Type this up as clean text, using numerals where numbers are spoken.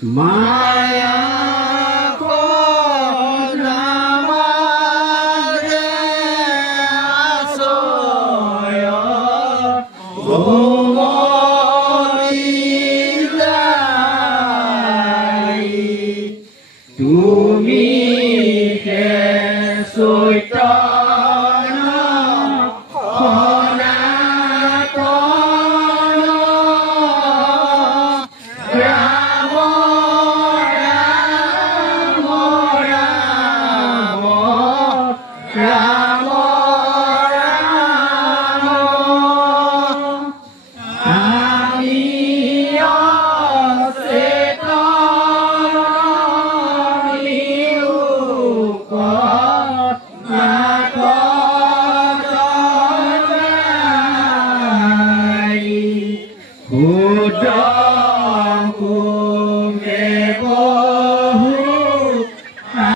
মায়া নামাৰে আশ্ৰয় ভুমৰিলাই তুমি হে চৈতন্য সনাতন ৰাম ৰাম ৰাম ৰাম ৰাম আমি অচেতন লোকত নাথ জনাই